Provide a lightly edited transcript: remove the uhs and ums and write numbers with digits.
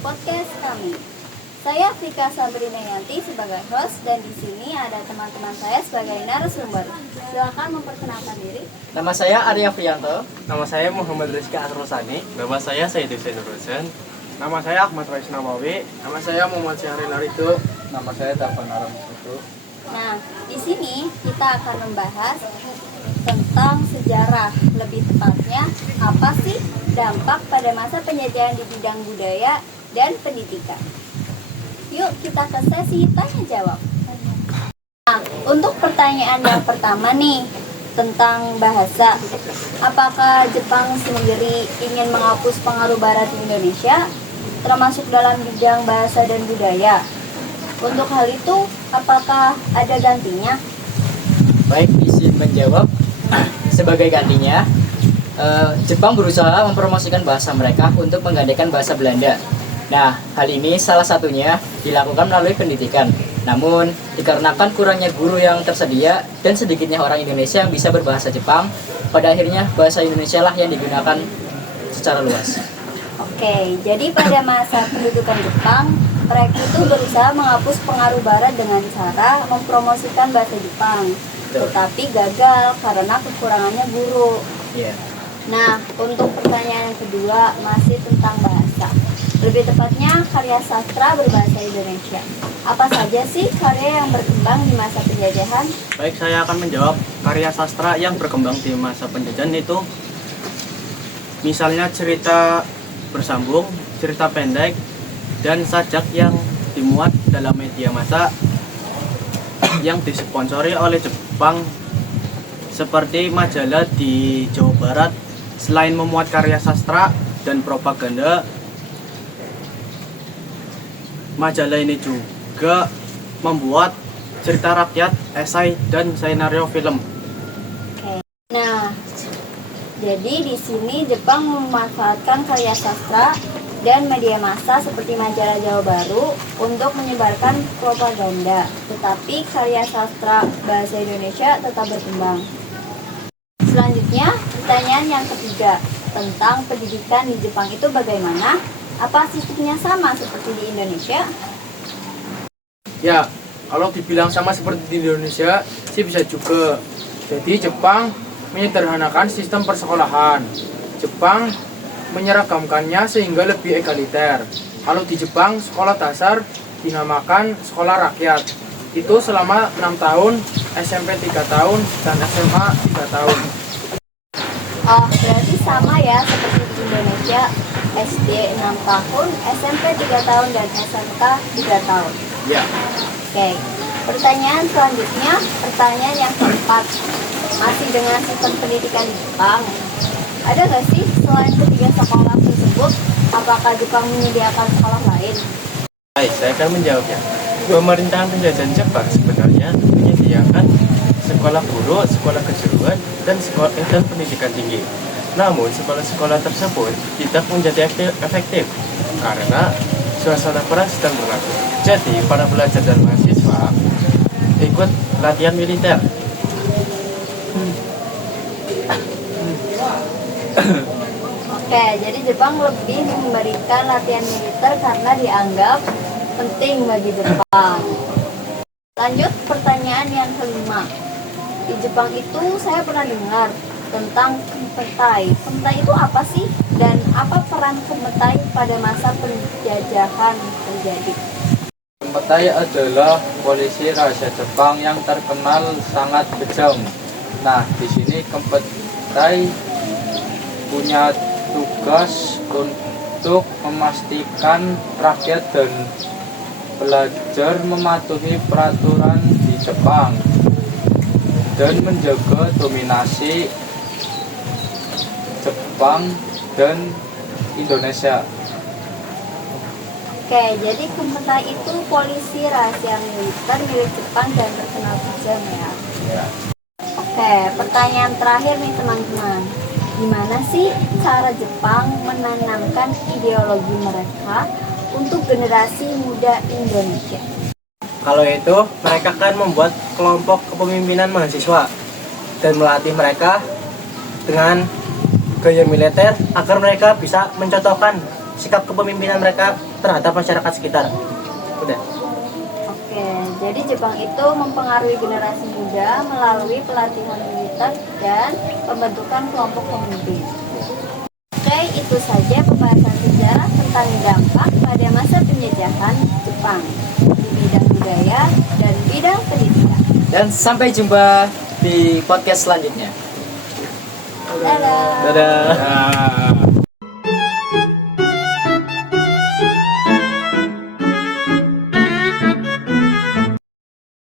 podcast kami. Saya Vika Sabrina Yanti sebagai host dan di sini ada teman-teman saya sebagai narasumber. Silakan memperkenalkan diri. Nama saya Arya Frianto. Nama saya Muhammad Rizky Atrosani. Nama saya Said Hussein Nurhusen. Nama saya Ahmad Rais Nawawi. Nama saya Muhammad Syahril Arido. Nama saya Taufan Aramsutu. Nah, di sini kita akan membahas tentang sejarah, lebih tepatnya apa sih dampak pada masa penjajahan di bidang budaya dan pendidikan. Yuk kita ke sesi tanya jawab. Nah, untuk pertanyaan yang pertama nih tentang bahasa, apakah Jepang sendiri ingin menghapus pengaruh Barat di Indonesia, termasuk dalam bidang bahasa dan budaya? Untuk hal itu, apakah ada gantinya? Baik, izin menjawab. Sebagai gantinya, Jepang berusaha mempromosikan bahasa mereka untuk menggantikan bahasa Belanda. Nah, hal ini salah satunya dilakukan melalui pendidikan. Namun, dikarenakan kurangnya guru yang tersedia dan sedikitnya orang Indonesia yang bisa berbahasa Jepang, pada akhirnya bahasa Indonesia lah yang digunakan secara luas. Oke, jadi pada masa pendudukan Jepang, mereka itu berusaha menghapus pengaruh Barat dengan cara mempromosikan bahasa Jepang. Tetapi gagal karena kekurangannya guru. Iya. Nah, untuk pertanyaan yang kedua masih tentang bahasa. Lebih tepatnya karya sastra berbahasa Indonesia. Apa saja sih karya yang berkembang di masa penjajahan? Baik, saya akan menjawab karya sastra yang berkembang di masa penjajahan itu misalnya cerita bersambung, cerita pendek, dan sajak yang dimuat dalam media massa yang disponsori oleh Jepang seperti majalah di Jawa Barat. Selain memuat karya sastra dan propaganda, majalah ini juga membuat cerita rakyat, esai, dan skenario film. Oke. Nah, jadi di sini Jepang memanfaatkan karya sastra dan media massa seperti majalah Jawa Baru untuk menyebarkan propaganda. Tetapi karya sastra bahasa Indonesia tetap berkembang. Selanjutnya, pertanyaan yang ketiga tentang pendidikan di Jepang itu bagaimana? Apa sistemnya sama seperti di Indonesia? Ya, kalau dibilang sama seperti di Indonesia sih bisa juga. Jadi Jepang menyederhanakan sistem persekolahan. Jepang menyeragamkannya sehingga lebih egaliter. Kalau di Jepang, sekolah dasar dinamakan sekolah rakyat. Itu selama 6 tahun, SMP 3 tahun, dan SMA 3 tahun. Oh, berarti sama ya seperti di Indonesia, SD 6 tahun, SMP 3 tahun, dan SMK 3 tahun. Ya. Oke, pertanyaan selanjutnya, pertanyaan yang keempat. Masih dengan sistem pendidikan di Jepang, ada nggak sih selain ketiga sekolah tersebut, apakah Jepang menyediakan sekolah lain? Baik, saya akan menjawabnya. Pemerintahan penjajahan Jepang sebenarnya menyediakan sekolah guru, sekolah kejuruan, dan pendidikan tinggi. Namun, sekolah-sekolah tersebut tidak menjadi efektif karena suasana perang sedang berlaku. Jadi, para pelajar dan mahasiswa ikut latihan militer. Oke, jadi Jepang lebih memberikan latihan militer karena dianggap penting bagi Jepang. Lanjut pertanyaan yang kelima. Di Jepang itu saya pernah dengar tentang Kempetai. Kempetai itu apa sih? Dan apa peran Kempetai pada masa penjajahan terjadi? Kempetai adalah polisi rahasia Jepang yang terkenal sangat kejam. Nah, di sini Kempetai punya tugas untuk memastikan rakyat dan pelajar mematuhi peraturan di Jepang dan menjaga dominasi Jepang dan Indonesia. Oke, jadi Kempetai itu polisi rahasia militer milik Jepang dan terkenal kejam ya. Oke, pertanyaan terakhir nih teman-teman. Gimana sih cara Jepang menanamkan ideologi mereka untuk generasi muda Indonesia? Kalau itu, mereka akan membuat kelompok kepemimpinan mahasiswa dan melatih mereka dengan gaya militer agar mereka bisa mencocokkan sikap kepemimpinan mereka terhadap masyarakat sekitar. Udah. Oke, jadi Jepang itu mempengaruhi generasi muda melalui pelatihan militer dan pembentukan kelompok pemimpin. Oke, itu saja pembahasan sejarah tentang dampak pada masa penjajahan Jepang di bidang budaya dan bidang pendidikan. Dan sampai jumpa di podcast selanjutnya. Dadah. Dadah.